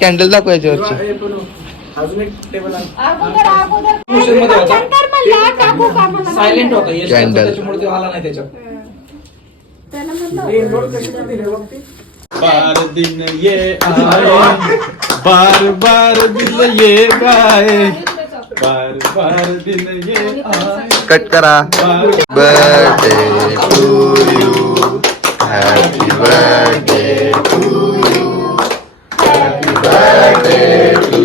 Candle दाखवायची वरची. अजून एक टेबल आहे. सायलेंट होता कॅन्डल. त्याच्यामुळे तो आला नाही त्याच्यात. बार दिन ये आए, बार बार दिन ये गाए, बार बार दिन ये आए. कट करा. Birthday to you, happy birthday to you, happy birthday to you.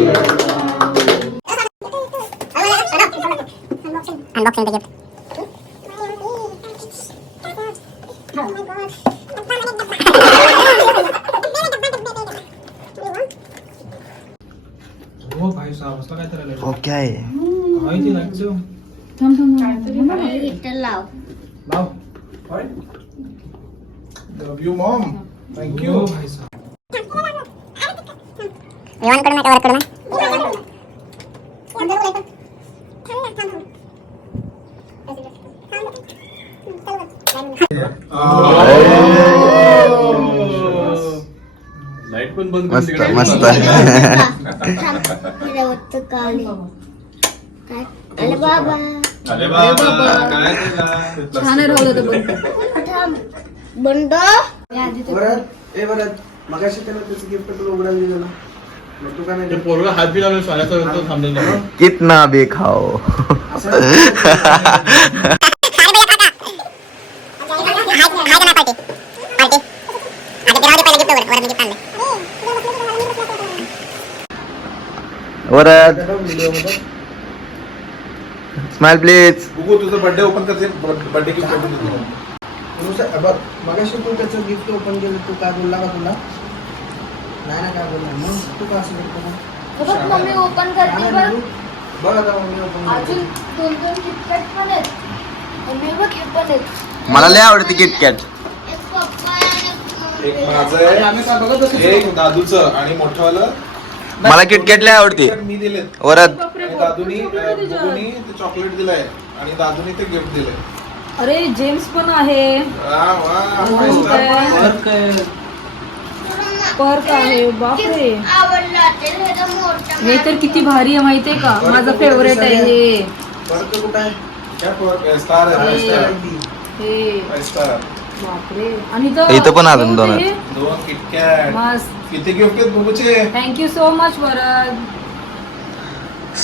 Unboxing the gift. हो भाई साहब असं काय करायला ओके आहे. काय ते लाईट देऊ लाव Love you, mom. Thank you. हो भाई साहब विवानकडून नाही का वरकडून नाही? लाईट पण बंद मस्त करून मस्त. अरे बाबा अरे बाबा काय बंडो मगाशी त्याला त्याचं गिफ्ट तुला उघडायला दिलं मग तू का नाही पोरगा हात बी लावून सोन्याचा थांबलेला. कितना भी खाओ. Varad smile please. बघू तुझं बर्थडे ओपन करते. बर्थडे गिफ्ट भेटून देतो. बघ मगाशी तू त्याचं गिफ्ट ओपन केलं तू काय बोलला का तुला नाही काय बोलला मग तू का असं करतो मम्मी ओपन करते बघ. बघ आता मम्मी ओपन अजून 2 किटकॅट पण आहेत. मम्मी बघ हे पण आहेत. मला लय आवडते किटकॅट. एक पप्पा आणि एक माझं आहे, एक दादूचं आणि मोठंवालं मला किटकॅट लय आवडते. मी दिलेत. वरद आणि दादूनी बघूनी ते चॉकलेट दिलंय आणि दादूनी ते गिफ्ट दिलंय. अरे जेम्स पण आहे, वा वा पर्क आहे. बापरे आवडला असेल हे तर मोठा. हे तर किती भारी आहे माहितीये का. माझं फेवरेट आहे हे. परत कुठं आहे क्या फरक स्टार आहे हे. स्टार हे स्टार. बापरे. आणि इथं पण अजून दोन आहेत. दोन किटकॅट. मस्त. किती गिफ्ट आहेत बघूचे. Thank you so much Varad.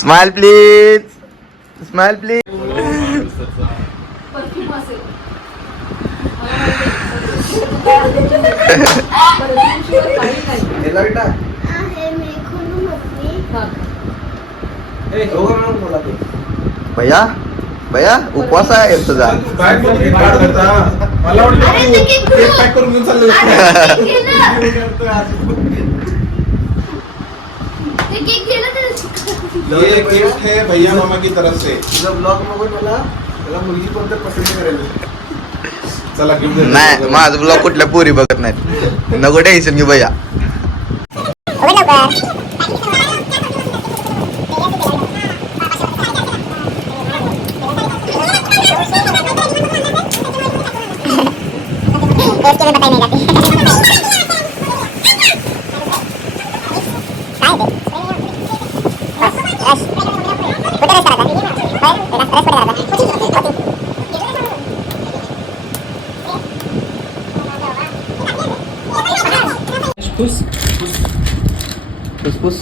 Smile please. Smile please. Perfume असेल. हेला बेटा आहे मी खोलू मम्मी. दोघं मिळून बोला ते भैया भैया उपवास आहे तुझा. बॅग मध्ये काढ होता. मला वाटलं अरे तू ते केक केक पॅक करून घेऊन चाललेलं. ते केक गेलं तर ये गिफ्ट है भैया मामा की तरफ से. तुझा ब्लॉग बघून मला मुलगी कोणतं पसंत करायला. चला गिफ्ट दे. नाही माझं ब्लॉग कुठल्या पोरी बघत नाहीत. नको टेन्शन घे भैया. फुसफुस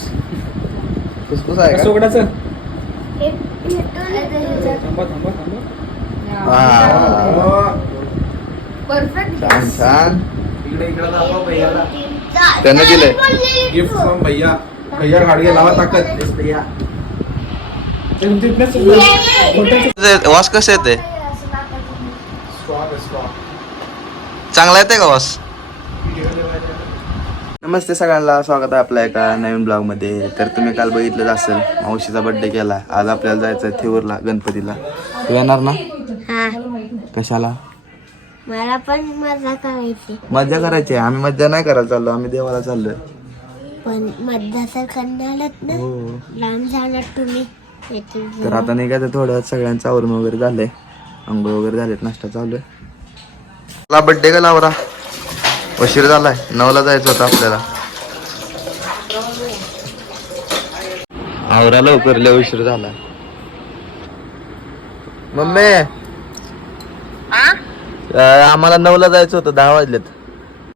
फुसफुस आहे कसं का? उघडायचं. हे भेटून थांबा थांबा थांबा. वाव. परफेक्ट. छान छान. इकडे दाखव भैयाला त्यानं दिलंय. गिफ्ट फ्रॉम भैया. भैया गाडी लावा ताकद. भैया वॉश कसं येते? स्वाग. चांगला येते का वॉश? नमस्ते सगळ्यांना, स्वागत आहे आपल्या एका नवीन ब्लॉगमध्ये. तर तुम्ही काल बघितलंच असेल मावशीचा बर्थडे केला. आज आपल्याला जायचं आहे थेऊरला गणपतीला. तू येणार ना? हा कशाला? मला पण मजा करायची. मज्जा करायची. आम्ही मज्जा नाही करायला चाललो, आम्ही देवाला चाललोय. पण मजा तर करणारच ना. हो. लहान झालात तुम्ही. तर आता निघायचं थोड्या सगळ्यांचं आवरून वगैरे झालंय. अंघोळ वगैरे झालेत, नाश्ता चालू आहे. मला बड्डे का लावरा उशीर झालाय 9ला जायचं होतं आपल्याला आवरा लवकर लय उशीर झाला मम्मी आम्हाला 9ला जायचं होतं 10 वाजलेत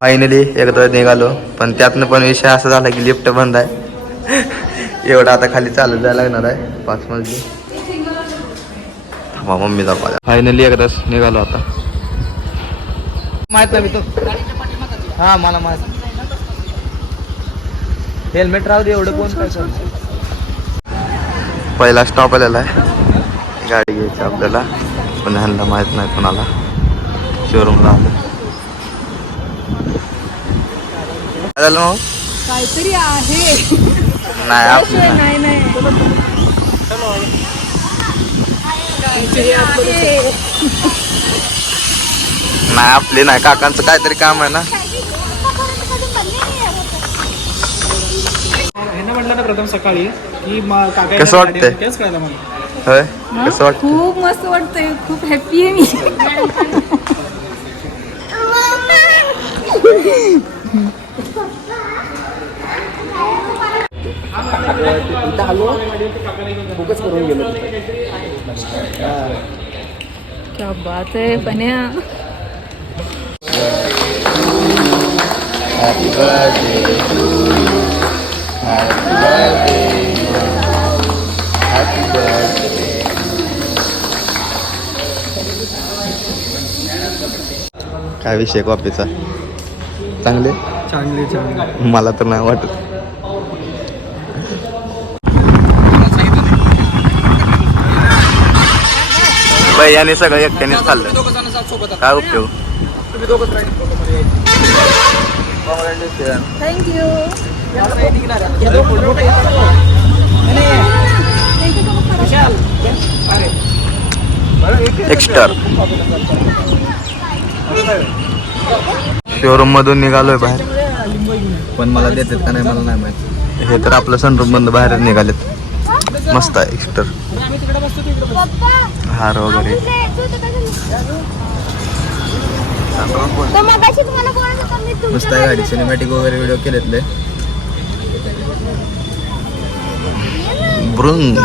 फायनली एकदा निघालो पण त्यातनं पण विषय असा झाला की लिफ्ट बंद आहे एवढं आता खाली चालत जायला लागणार आहे 5 मजली मम्मी जाऊ फायनली एकदाच निघालो आता माहित नाही तो हा मला माहित हेल्मेट राहू दे एवढं कोण काय करणार पहिला स्टॉप आलेला आहे गाडी घ्यायची आपल्याला पण ह्यांना माहित नाही कोणाला शोरूमला आलं काय झालं मग काहीतरी आहे नाही आपलं नाही नाही नाही आपली नाही काकांचं काहीतरी काम आहे ना ह्यांना म्हटलं ना प्रथम सकाळी की काका कसं वाटतंय? तेच कळलं मला होय कसं वाटतं खूप मस्त वाटतंय खूप हॅप्पी आहे मी क्या बात है बन्या काय विषय कॉफीचा चांगले चांगली मला तर नाही वाटत याने सगळं एकट्यानेच खाल्लं काय उपयोग थँक्यू एक्स्ट्रा शोरूम मधून निघालोय बाहेर पण मला देतात का नाही मला नाही माहिती हे तर आपलं सनरूम बंद बाहेरच निघालेत मस्त आहे एक्स्ट्रा हार वगैरे मस्त आहे गाडी सिनेमॅटिक वगैरे व्हिडिओ केलेतले ब्रुंग